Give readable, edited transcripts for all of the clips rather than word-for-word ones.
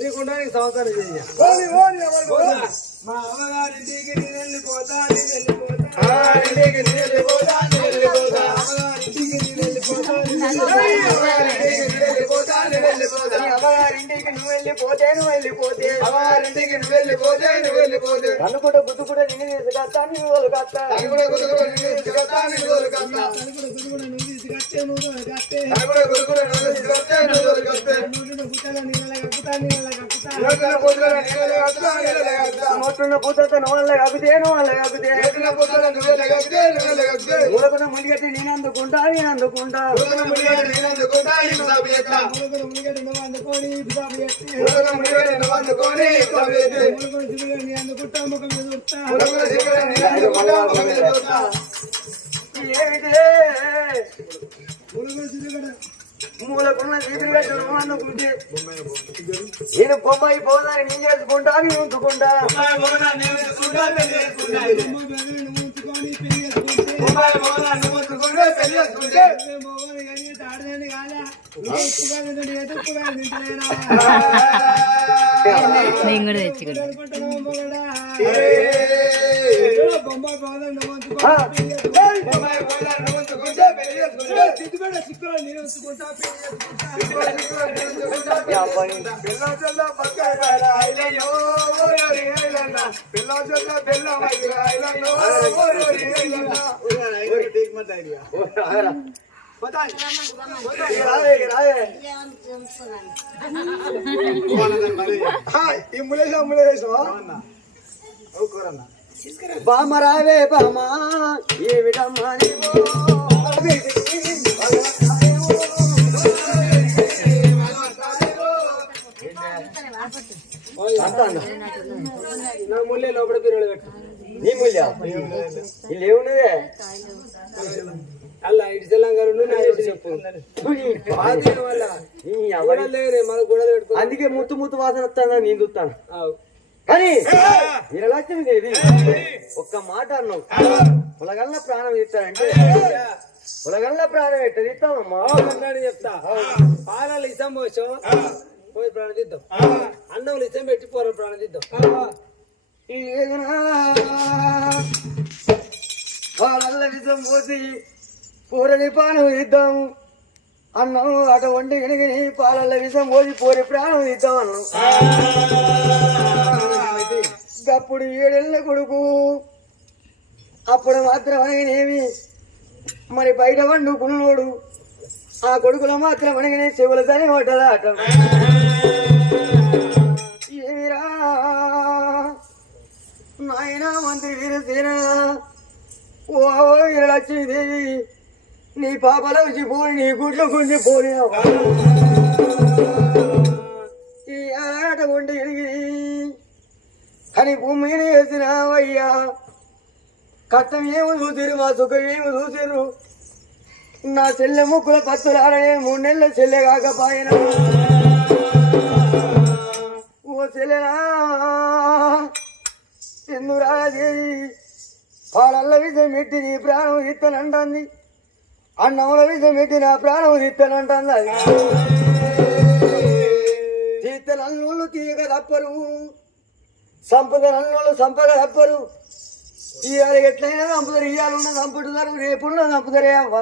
నీకుండా నీకు సంవత్సరం చెయ్య మా అమ్మగారింటికి నేను వెళ్ళిపోతా అమ్మగారింటికి నేను వెళ్ళిపోతా అమ్మగారింటికి నువ్వు వెళ్ళిపోతే అనుకుంటే గుద్దు కూడా నిన్ను తీసుకొస్తా నువ్వు కత్తా మునిగట్టి నేను అందుకుంటా మూలకున్న అనుకుంటే నేను బొమ్మాయి పోదాన్ని నేను చేసుకుంటా నేను ఉంచుకుంటా నేను కూడా తెచ్చుకుంటా బామ రావే బామ ఏమిటమ్మా నా ముళ్ళే లోపల పిల్లలు పెట్టు నీ ముళ్ళ ఇల్లేమున్నదే అలా ఇటు తెలంగాణ చెప్పు అందుకే ముత్తు ముత్తు వాసన వస్తాను నేను చూస్తాను కానీ నిరలక్ష్మి దేవి ఒక్క మాట అన్నావు పొలగల్ల ప్రాణం ఇస్తానంటే పొలగల్ల ప్రాణం ఎట్ట ఇస్తామమ్మా చెప్తా పాలలు ఇస్తాం పోసాం పోయి ప్రాణం తీద్దాం అన్నం ఇస్తాం పెట్టి పోర ప్రాణం తీద్దాం పాలల్ల విషం పోసి పూరని ప్రాణం ఇద్దాం అన్నం అట వండి కనుకని పాలల్ల విషం పోసి పూరి ప్రాణం ఇద్దాం అన్నాం అప్పుడు 7 ఏళ్ల కొడుకు అప్పుడు మాత్రం ఆయనేమి మరి బయట వండుకున్నాడు ఆ కొడుకులో మాత్రం అనగానే చెవుల తని పడ్డదా అట ఏమిరా నాయన మంత్రి వీరసేన ఓ లక్ష్మీదేవి నీ పాపల వచ్చి పోని నీ గుడ్ల గుంజి పోని ఈ ఆట వండి అని భూమి మీద వేసినావయ్యా కష్టం ఏమో చూసిరు మా సుఖం ఏమో చూసిరు నా చెల్లె ముక్కుల పత్తులాడనే 3 నెలల చెల్లె కాకపోయిన ఓ చెల్లెనా ఎందురాదేవి పాలల్ల విషం పెట్టి నీ ప్రాణం ఇత్తనంటుంది అన్నముల విషం పెట్టి నా ప్రాణం ఇత్తనంటుంది అది తీర్థ నల్లు తీయక తప్పరు సంపద నల్లు సంపద తప్పరు ఇవాళ ఎట్లయినా చంపుతారు ఇవాళ చంపుతున్నారు రేపున్న చంపుతారే అవ్వ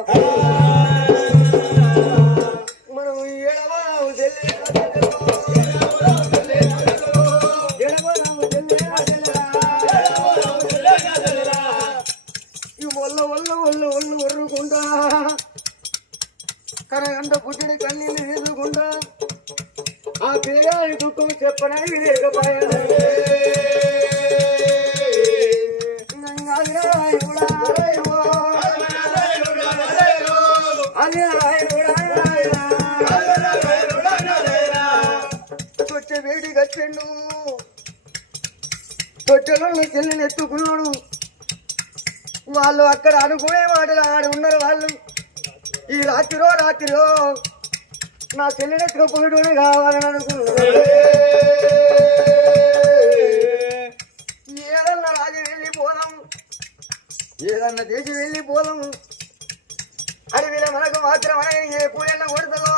మనం ఒళ్ళు ఒర్రుకుంటా కనగంట పుట్టిన కన్నీళ్ళు ఎదురుకుంటా ఆ పిల్లగాని దుఃఖం చెప్పనని లేకపోయాడు తొట్టె వేడి కట్టండు తొట్టెలో చెల్లిని ఎత్తుకున్నాడు వాళ్ళు అక్కడ అనుకునే మాటలు ఆడ ఉన్నారు వాళ్ళు ఈ రాత్రిలో నా చెల్లిని ఎత్తుకుపోయేటోనే కావాలని అనుకున్నాడు ఏదన్నా రాజు వెళ్ళిపోదాం ఏదన్నా దేశం వెళ్ళిపోదాం అడవిల మనకు మాత్రం ఏ పూలెన్న కొడుతుందో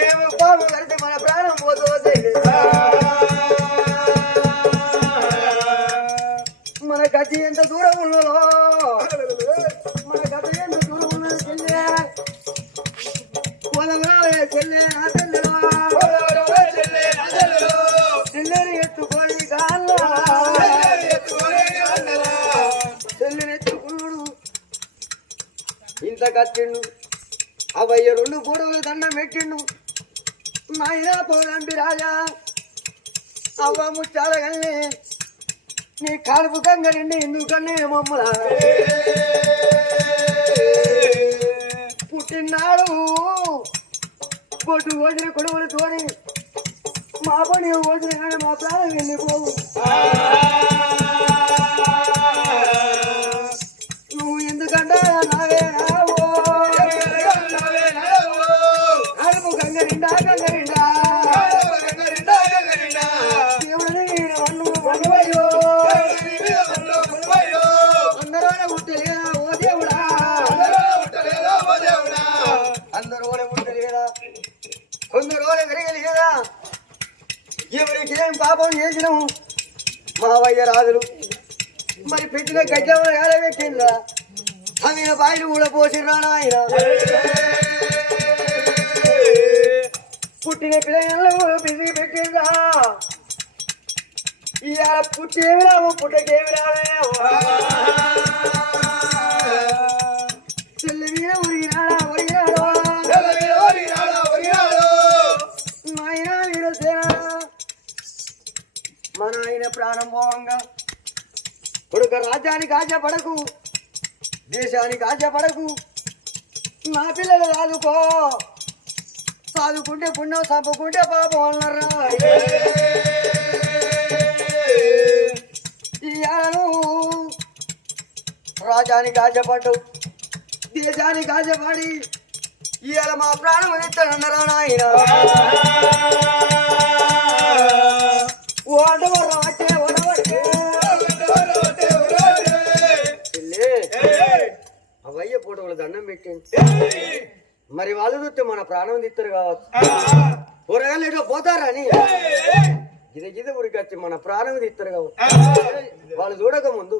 ఏమో పాము కలిసి మన ప్రాణం పోతుందో కట్టిండు అవయ్య 2 గోడలు దండం పెట్టిండు నాయనా పోరంపి రాజా అవ్వ ముచ్చాల కల్లి నీ కాలుపు కంగరిండి ఎందుకన్నా మమ్మల పుట్టినాడు పొట్టు ఓసిన కొడుకులు తోని మా పని ఓసిన కానీ మా ప్రాణం వెళ్ళిపోవు నువ్వు ఎందుకంటే నావే నావో కాలుపు కంగరిండా కంగరిండా కొందరు విరగలిగేదా ఎవరికి ఏం పాపం చేసినాము మావయ్య రాజులు మరి పెట్టిన గడ్డములు కాలబెట్టిందా ఆమె బాయిలు కూడా పోసిరా ఆయన పుట్టిన పిల్లలు బిజీ పెట్టిందా ఇవాళ పుట్టి ఏమి రాము పుట్టకేమి రాలేమో చెల్లి మీద ఉరిగినాడా నాయన వీరసేన మన ఆయన ప్రాణం పోవంగా కొడుక రాజ్యానికి ఆశపడకు దేశానికి ఆశపడకు నా పిల్లలు చదువుకో చదువుకుంటే పుణ్యం చంపుకుంటే పాపం అన్నారా ఇయాలను రాజానికి ఆశపడ్డు దేశానికి ఆశపడి ఇవాళ మా ప్రాణం ఎత్తానన్నారా నాయన అవయ్య పూటలు దండం పెట్టింది మరి వాళ్ళు చూస్తే మన ప్రాణం తిత్తారు కావచ్చు కూరగాయలు ఏదో పోతారని గిద ఉరికొచ్చి మన ప్రాణం తిత్తారు కావచ్చు వాళ్ళు చూడక ముందు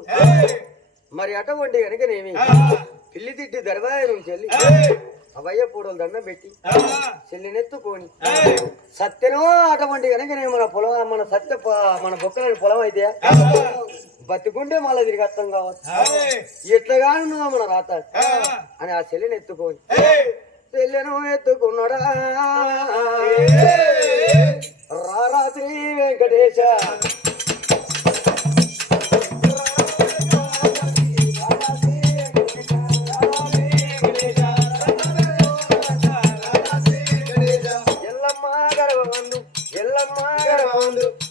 మరి అటువంటి కనుకనేమి పిల్లి తిట్టి దర్వాయ నుంచి వెళ్ళి అవయ్య పూడలు దండం పెట్టి చెల్లినెత్తుకొని సత్యనో అటువంటి కనుకనే మన పొలం మన సత్య మన బొక్కలని పొలం అయితే బతికుంటే మళ్ళీ తిరిగి అర్థం కావచ్చు ఎట్లాగాను మన రాత అని ఆ చెల్లిని ఎత్తుకొని చెల్లెను ఎత్తుకున్నాడా రాత్రి వెంకటేశ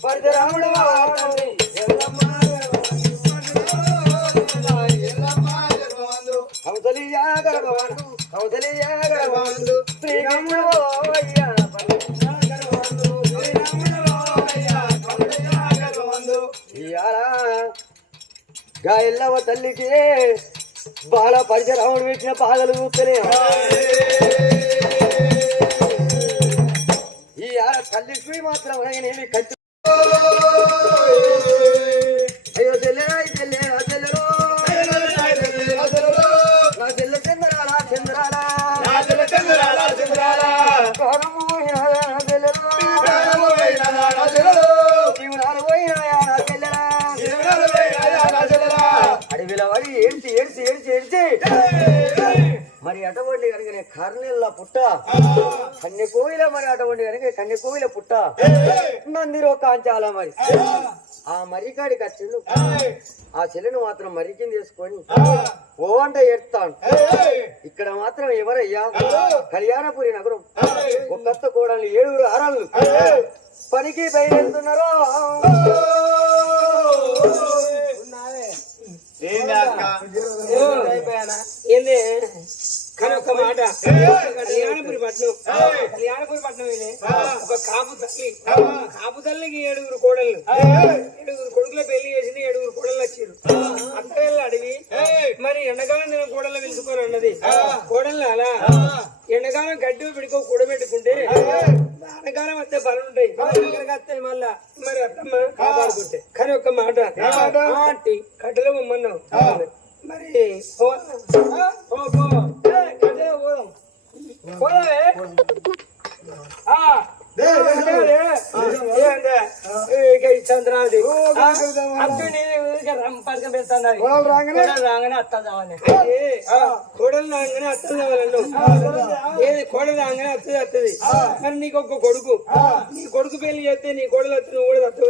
పరశురాముడు కౌసలియా గర్భవంతు కౌసలియా గర్భవంతు శ్రీరాముడు గాయల్లవ తల్లికి బాల పరశురాముడు పెట్టిన పాదలు చూస్తేనే ఈ తల్లికి మాత్రం నేమి కచ్చి అయ్యో చెల్లెరా చెల్లెరా చెల్లెరో నా చెల్ల చంద్రాలా చంద్రాలా ప్రాణము పోయినాయా నా చెల్లెరో జీవనాలు పోయినాయా నా చెల్లెరా అడవిలో పడి ఏడ్చి ఏడ్చి ఏడ్చి ఏడ్చి మరి అటువంటి కనుక కర్నెల్లా పుట్ట కన్యకోయిల మరి అటువంటి కనుక కన్యకోయిల పుట్ట నందిరో కాంచాల మరి ఆ మరికాడికి వచ్చిండు ఆ చెల్లెను మాత్రం మరికింది తీసుకొని ఓ అంటే ఎడతాను ఇక్కడ మాత్రం ఎవరయ్యా కళ్యాణపురి నగరం ఒక్క కోడలు 7 ఆరాళ్ళు పనికి బయలుదేరుతున్నారో కానీ ఒక మాట కళ్యాణపురి పట్నం ఒక కాపు తల్లికి 7 కోడళ్ళు 7 కొడుకుల పెళ్లి చేసింది 7 కోడళ్ళు వచ్చారు అత్తగల్ల అడిగి మరి ఎండకాలం నేను కోడళ్ళు పిలుచుకొని అన్నది కోడళ్ళు అలా ఎండకాలం గడ్డి పిడుకో కూడబెట్టుకుంటే వానకాలం వస్తే పనులు ఉంటాయి వస్తాయి మళ్ళా మరి అత్తమ్మ కాపాడుకుంటే కానీ ఒక మాట కట్టెలో మమ్మన్నావు మరి చంద్రాది అత్తుని పథకం పెడతాను రాగానే అత్త కావాలి కోడలు రాగానే అత్తది కావాలన్నావు ఏది కోడలు రాగానే అత్తది మరి నీకు ఒక కొడుకు నీ కొడుకు పెళ్లి చేస్తే నీ కోడలు వస్తే నువ్వు కూడా తత్తుగా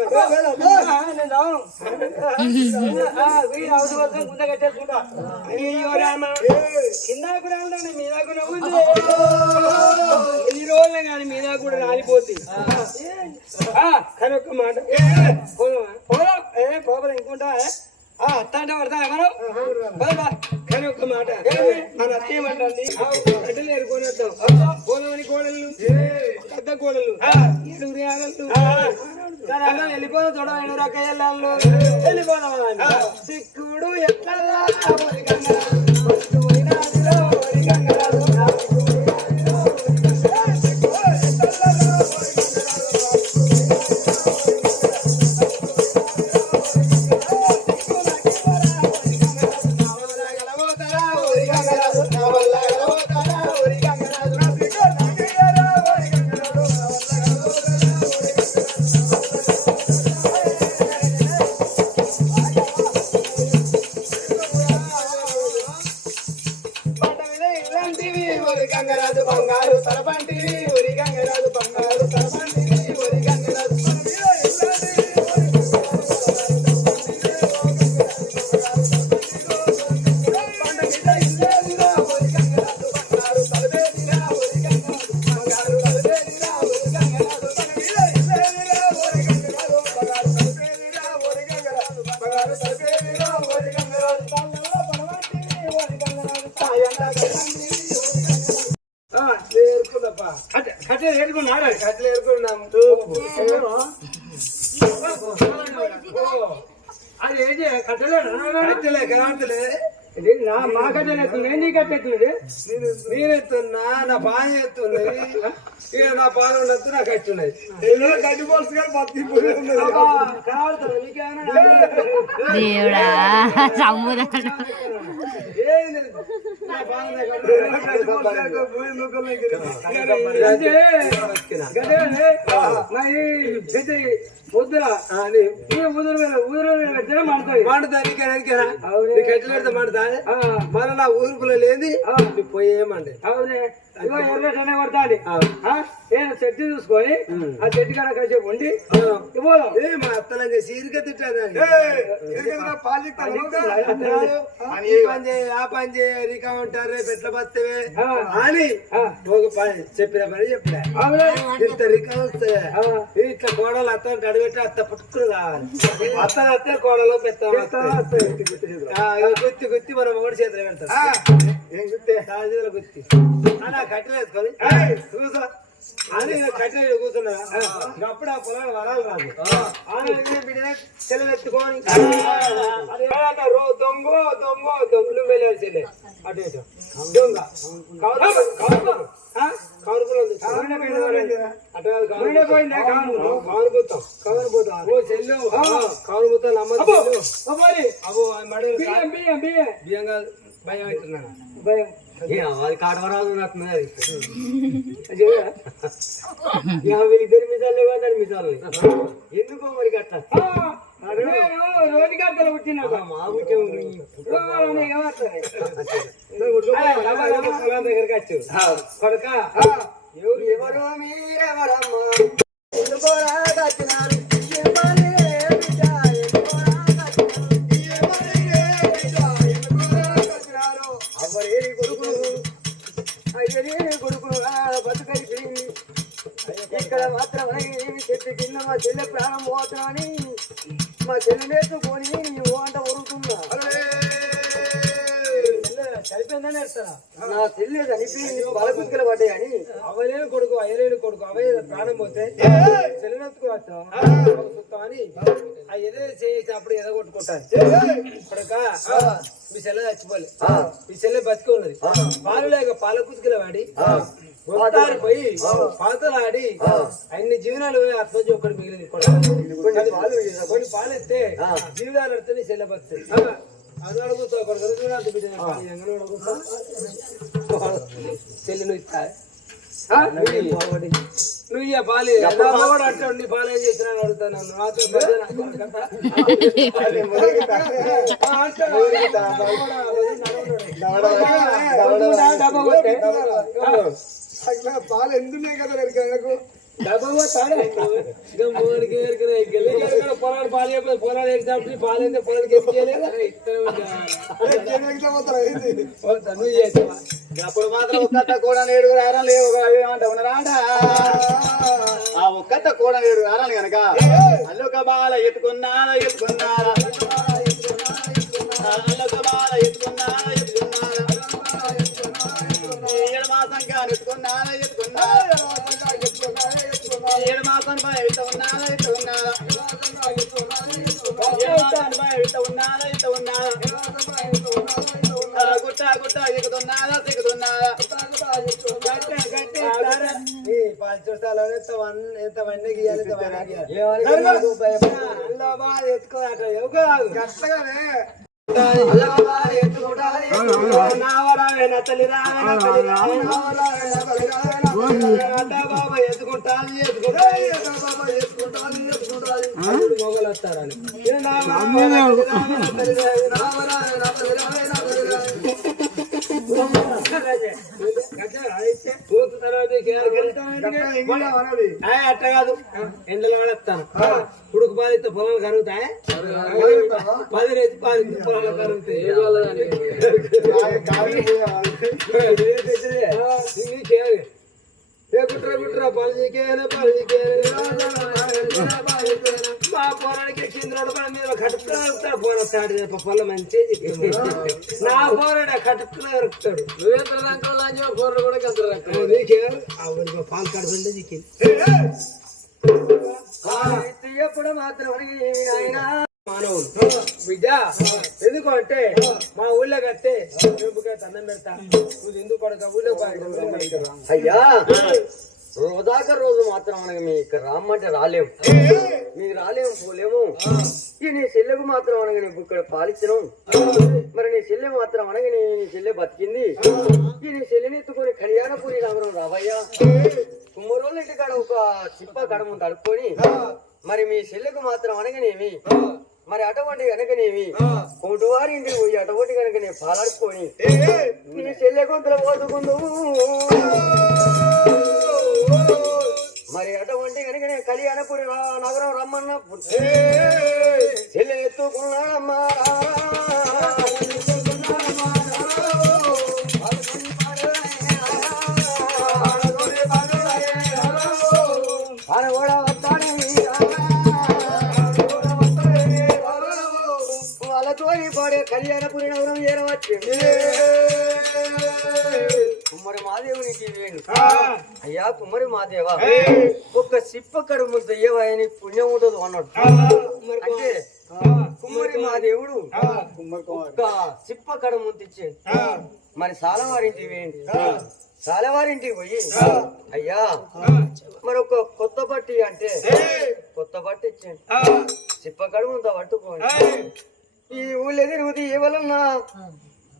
అయ్యో రామ కిందకు రాలండి మీద కూడా ఉంది ఎన్ని రోజులే కానీ మీద కూడా రాలిపోతుంది కానీ ఒక్క మాట పోదా ఇంకుంటా అత్తంటే పడతా కానీ ఒక్క మాట మన అత్తేమంటుంది కట్టెలు ఏరుకొని వద్దాం పోదామని కోడళ్ళు పెద్ద కోడళ్ళు ఏడుగురి ఆడళ్ళు వెళ్ళిపోదాం చూడ ఎనురకాయలు వెళ్ళిపోదామా సిక్కుడు ఎట్లా గంగరాజు బంగారు తలపంటివి ఊరి గంగరాజు బంగారు తలపంటివి ఊరి గంగరాజు కట్టెలు ఏరుకున్నాడు కట్టెలు ఏరుకున్నాము అది ఏంటి కట్టెలే కట్టెలే కట్టెలే మా కట్టెలు ఎత్తున్నాయి నీ కట్టె ఎత్తున్నది నేను ఎత్తున్నా నా బాగా ఎత్తున్నది ఇక నా పాలు ఉండొచ్చు నాకు ఎత్తున్నది గడ్డి పోల్సి దేవుడా సముద్రం పొద్దురా మన నా ఊరుకులో లేని పోయేమండి అవునే ఎర్రటనే పడతాది చెట్టు చూసుకొని ఆ చెట్టు కాడ కాసేపు ఉండి మా అత్తలంగా సీరిగా తిట్టాను ఆ పని చేయరికా ఉంటారు రేపు ఎట్లా బతవే అని ఒక పని చెప్పిన పని చెప్పిన ఇంత రికా వస్తే ఇట్లా కోడలు అత్త అడబెట్టి అత్త పుట్టుకుని కావాలి అత్త కోడలు పెద్ద గుత్తి గుత్తి మనం ఒకటి చేతులు పెడతాం గుత్తి అలా కట్టెలు వేసుకొని చూసా అని కట్టెలు కూర్చున్నా అప్పుడు ఆ పొలాలు వరాలు రాదు చెల్లెత్తుకొని దొంగ దొంగ దొంగలు వెళ్ళారు చెల్లె అటు ఇటు దొంగ భయం అవుతున్నాను భయం అది కాటవరాదు నాకు ఇద్దరు మిసాలు దాని మిసాలు ఎందుకో మరి కట్ట రోడ్డు కట్టలు పుట్టిన దగ్గరికి వచ్చు కొడక ఎవరు ఎవరో మీరెవరమ్మా ఎందుకోరా కట్టినారు ఇక్కడ మాత్రం చెట్టు కింద మా చెల్లె ప్రాణం పోతామని మా చెల్లె నేర్చుకొని ఓ అంట ఉరుకుతున్నా చనిపోయిందని వేస్తారా నా చెల్లె చనిపోయింది బలకుక్కలు పడ్డాయని అవలేని కొడుకు అయ్యలేని కొడుకు అవే ప్రాణం పోతే చెల్లెనెత్తుకోవచ్చా అని ఆ ఎదో చేసినప్పుడు ఎదగొట్టుకుంటారు కొడుక మీ చెల్లె చచ్చిపోలే మీ చెల్లె బతికి ఉన్నది పాలు లేక పాల కుతుకులు వాడి పోయి పాతలాడి అన్ని జీవనాలు అర్థం ఒక్కటి మిగిలింది కొన్ని పాలు ఎత్తే జీవనాలు ఎడితే నీ చెల్లె బతుకుతుంది అది అడుగుతా చెల్లి నువ్వు ఇస్తా నువ్వు ఇయ్య పాలు కూడా అంటాడు నీ పాలు ఏం చేసినా అడుగుతాను నాతో పాలు ఎందుకు కదా పొలాలు పాలు పొలాలు ఎగ్జాంపుల్ పాలు అయితే పొలాలకి నువ్వు చేసావా అప్పుడు మాత్రం ఒక్కత కూడా నేడు రారా లేవు ఏమంటా ఉన్నారా ఆ ఒక్కత కూడా నేడు రారాలి కనుక అల్లొక బాల ఎత్తుకున్నారా ఎత్తుకున్నారా అల్లొక బాల ఎత్తుకున్నారా ఎత్తుకున్నారా ఏడు మాసం కానీ ఎత్తుకున్నారా ఎత్తుకున్నారా ఏడు మాసం ఇట్ట ఉన్నారా ఇట్ట ఉన్నారా ఏడు మాసం ఇట్ట ఉన్నారా ఇట్ట ఉన్నారా గుట్ట గుట్ట ఎక్కుతున్నారా దిగుతున్నారా ఎంతమంది గీయాలి ఎత్తుకోదట మొగలు వస్తారని అట్ట కాదు ఎండలో పడేస్తాను ఉడుకు పాలిస్తే పొలాలు కరుగుతాయి 10 రేతి పాలిస్తే పొలాలు కరుగుతాయి కుట్రా కుట్రా పాలికేనా మా పోరానికి చంద్రుడు పని మీద కట్టుకుతాడు పోరా స్టార్ట్ పొల మంచిది నా పోరాడు కట్టుకునే దొరుకుతాడు పోరాడు కూడా నీకే పాలు కడుతుంటే దిక్కి ఎప్పుడు మాత్రం మానవులు బిడ్డ ఎందుకు అంటే మా ఊళ్ళో కట్టే అన్నం పెడతా నువ్వు ఎందుకు కొడక ఊళ్ళో అయ్యా రోజాక రోజు మాత్రం అనగా మీ ఇక్కడ రామ్మంటే రాలేము మీకు రాలేము పోలేము నీ చెల్లెకు మాత్రం అనగా నీకు ఇక్కడ పాలించను మరి నీ చెల్లె మాత్రం అనగా నీ చెల్లె బతికింది నీ చెల్లెని ఎత్తుకొని కళ్యాణపురి నగరం రావయ్యా కుమ్మరోళ్ళ ఇంటికాడ ఒక చిప్ప కడము తడుక్కొని మరి మీ చెల్లెకు మాత్రం అనగనేమి మరి అటువంటి కనుకనేమి కోటివారి ఇంటికి పోయి అటువంటి కనుక నేను పాలాడుకొని నీ చెల్లె గొంతుల పోతుకుందు మరి అటువంటి కనుక నేను కళ్యాణపురి నగరం రమ్మన్నప్పుడు చెల్లె ఎత్తుకున్నాడమ్మా ఆయన కూడా వస్తాడు వాళ్ళతో పాడే కళ్యాణపురి నగరం చేరవచ్చు కుమ్మరి మాదేవునికి వేణు అయ్యా కుమ్మరి మాదేవా ఒక్క సిప్ప కడుము దయ్యవాయని పుణ్యం ఉండదు అన్నాడు అంటే కుమ్మరి మాదేవుడు ఒక్క సిప్ప కడుము తెచ్చి మరి సాలవారింటికి వేయండి సాలవారింటికి పోయి అయ్యా మరి ఒక కొత్త బట్టి అంటే కొత్త బట్టి ఇచ్చేయండి సిప్ప కడుముంత పట్టుకోండి ఈ ఊళ్ళో తిరుగుతూ ఇవ్వాలన్నా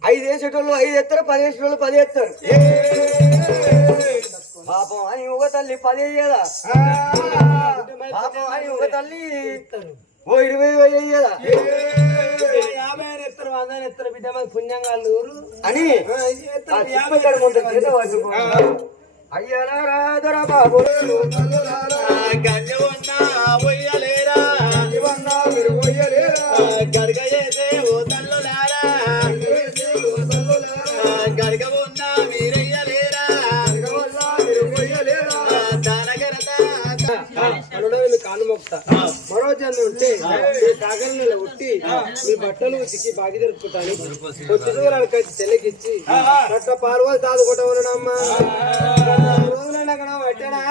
5 వేసేటోళ్ళు 5 ఎత్తారు 10 వేసేటోళ్ళు 10 ఎత్తారు పాపం అని ఒక తల్లి 10 వేయదా పాపం అని ఒక తల్లి ఓ 20 వేయదా 50 ఎత్తారు 100 ఎత్తారు బిడ్డ మాకు పుణ్యంగా ఊరు అని అయ్యలా రాదరా బాబు గంజ ఉన్నా ఒయ్యలేరా గడగ చేసే ఓ తల్లులారా గడగ ఉన్నా మీరయ్యలేరా కాలు మొక్తా మరో జన్మ ఉంటే మీ కాగల ఉట్టి మీ బట్టలు ఉతికి బాగి జరుపుకుంటాను పొత్తుకి తెల్లకిచ్చి అట్లా పాల్గొని తాదుకుంటా ఉన్నాడమ్మా రోజులైనా అక్కడ పట్టాడా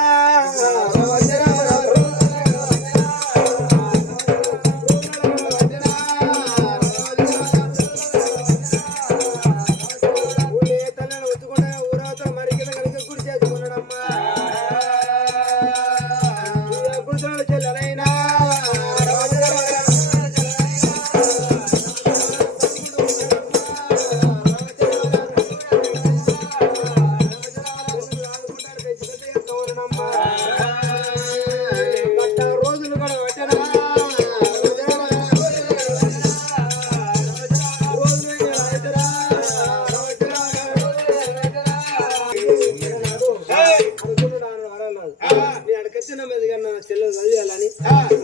చేయాలని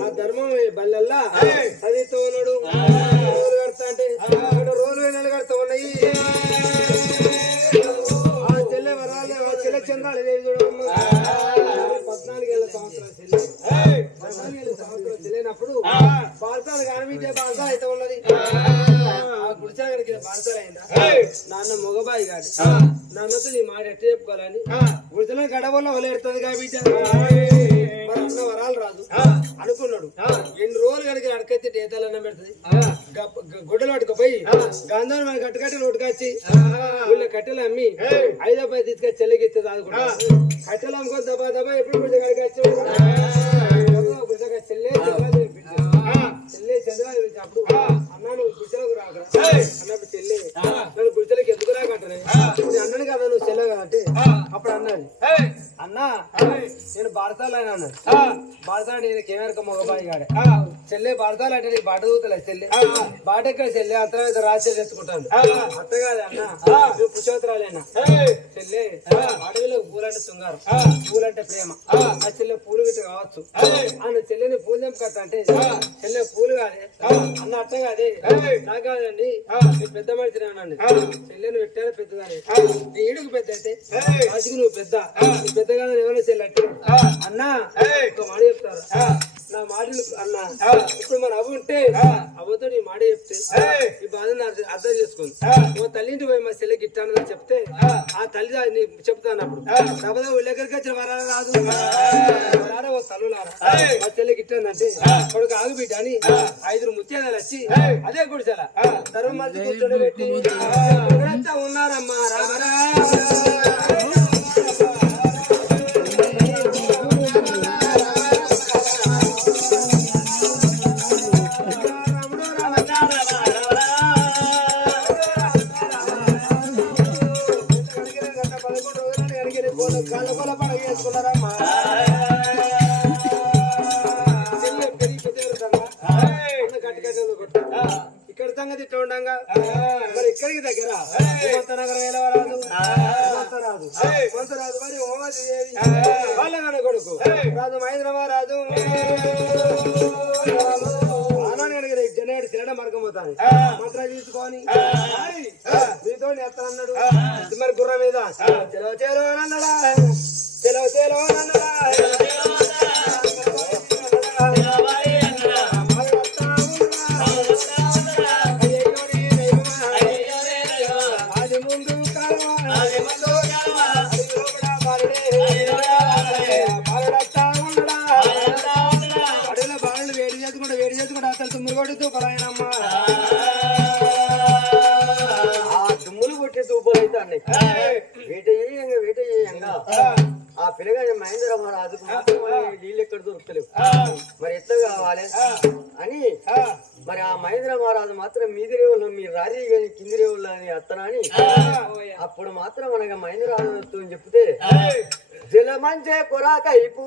ఆ ధర్మం బల్లల్లా చదివితో ఉన్నాడు. రోజులు కడతా అంటే అక్కడ రోజులు కడతా ఉన్నాయి. ఆ చెల్లె వరాలే ఆ చెల్లె చంద్రాలు ఏవి చూడమ్మ 14 ఏళ్ళ సంవత్సరాలు చెల్లి 14 ఏళ్ళ సంవత్సరాలు చెల్లినప్పుడు బాలసాలు కానిపించే బాలసాలు అయితే ఉన్నది. ఆ గుడిసెల కనుక బాలసాలు అయిందా నాన్న మొగబాయి కాదు నాన్నతో నీ మాట ఎట్ట చెప్పుకోవాలని గుడిసెలో గడవల్లో వదిలేడుతుంది కాబట్టి మరి అన్న వరాలు రాదు అనుకున్నాడు. ఎన్ని రోజులు కనుక అడకైతే డేతాలన్న పెడుతుంది. గుడ్డలు పట్టుకుపోయి గంధం మన కట్టకట్టెలు ఉట్టుకొచ్చి వీళ్ళ కట్టెలు అమ్మి 5 రూపాయలు తీసుకొచ్చి చెల్లికి ఇస్తే దాదుకుంటా కట్టెలు అమ్ముకొని దబా దబా ఎప్పుడు గుడ్డ కడికి వచ్చి గుడ్డగా చెల్లె చంద్ర అప్పుడు అన్న నువ్వు గుడిసెలకు రాక అన్నప్పుడు చెల్లి నన్ను గుడిసెలకు ఎందుకు రాకంటే అన్నాను కదా నువ్వు చెల్లె కదా అంటే అప్పుడు అన్నాడు అన్నా నేను బాడసాలు అయినా అన్నాడు. బాడసాలు నేను కేవరక మొగబాయి గాడే చెల్లె బాడసాలు అంటే నీకు బాట దూతలే చెల్లె బాట ఎక్కడ చెల్లె అంత రాజు తెచ్చుకుంటాను అత్త కాదు అన్న నువ్వు పురుషోత్తరాలేనా చెల్లె అడవిలో పూలంటే శృంగారం పూలంటే ప్రేమ ఆ చెల్లె పూలు గిట్ట కావచ్చు అన్న చెల్లెని పూలు తెంపుకొస్తా అంటే చెల్లె పూలు కాదే అన్న అట్ట కాదే నాకు కాదండి పెద్ద మనిషి అనండి చెల్లెను పెట్టాను పెద్దదాన్ని నీ ఈడుకు పెద్ద అయితే రాజుకు నువ్వు పెద్ద పెద్ద కాదని ఎవరైనా చెల్లి అంటే అన్నా ఒక మాట చెప్తారు నా మాటలు అన్న ఇప్పుడు మన అవ్వ ఉంటే అవ్వతో నీ మాట చెప్తే ఈ బాధను అర్థం చేసుకోండి. ఓ తల్లింటి పోయి మా చెల్లికి ఇట్టానని చెప్తే ఆ తల్లి నీకు చెప్తాను అప్పుడు కాకపోతే వీళ్ళెక్కడికి వచ్చిన వరాలు రాదు రారా ఓ తల్లులారా మా చెల్లికి ఇట్టానంటే కొడుకు ఆగు బిడ్డ అని 5 ముత్యాలు వచ్చి అదే గుడిసెల ధర్మం మధ్య కూర్చొని పెట్టి ఉన్నారమ్మా రామరా ఇక్కడ సంగతి ఇట్లా ఉండగా మరి ఇక్కడికి దగ్గర నగరం ఎలా రాదు రాదు కొంత రాదు మరి వాళ్ళ కొడుకు రాదు మహేంద్రమా రాదు జనేడు తినడం మార్గం పోతాను మంత్రాలు తీసుకొని మీతో ఎత్తానన్నాడు. మరి గుర్రం మీద చెలవ చేలో అన్నాడా చెలవ చేలో అన్నాడా దుమ్ములు కొట్టే తూపులు అయితే అన్నాయి వేట చేయంగా ఆ పిల్లగాని మహేంద్ర మహారాజుకు నీళ్ళు ఎక్కడ దొరుకుతలేవు మరి ఎట్లా కావాలి అని మరి ఆ మహేంద్ర మహారాజు మాత్రం మీది రేవుల్లో మీరు రాజీ కానీ కింది రేవుల్లో అని అత్తనా అని అప్పుడు మాత్రం మనకి మహేంద్ర రాజు అని చెప్తే జలమంచే కొరాక ఇపు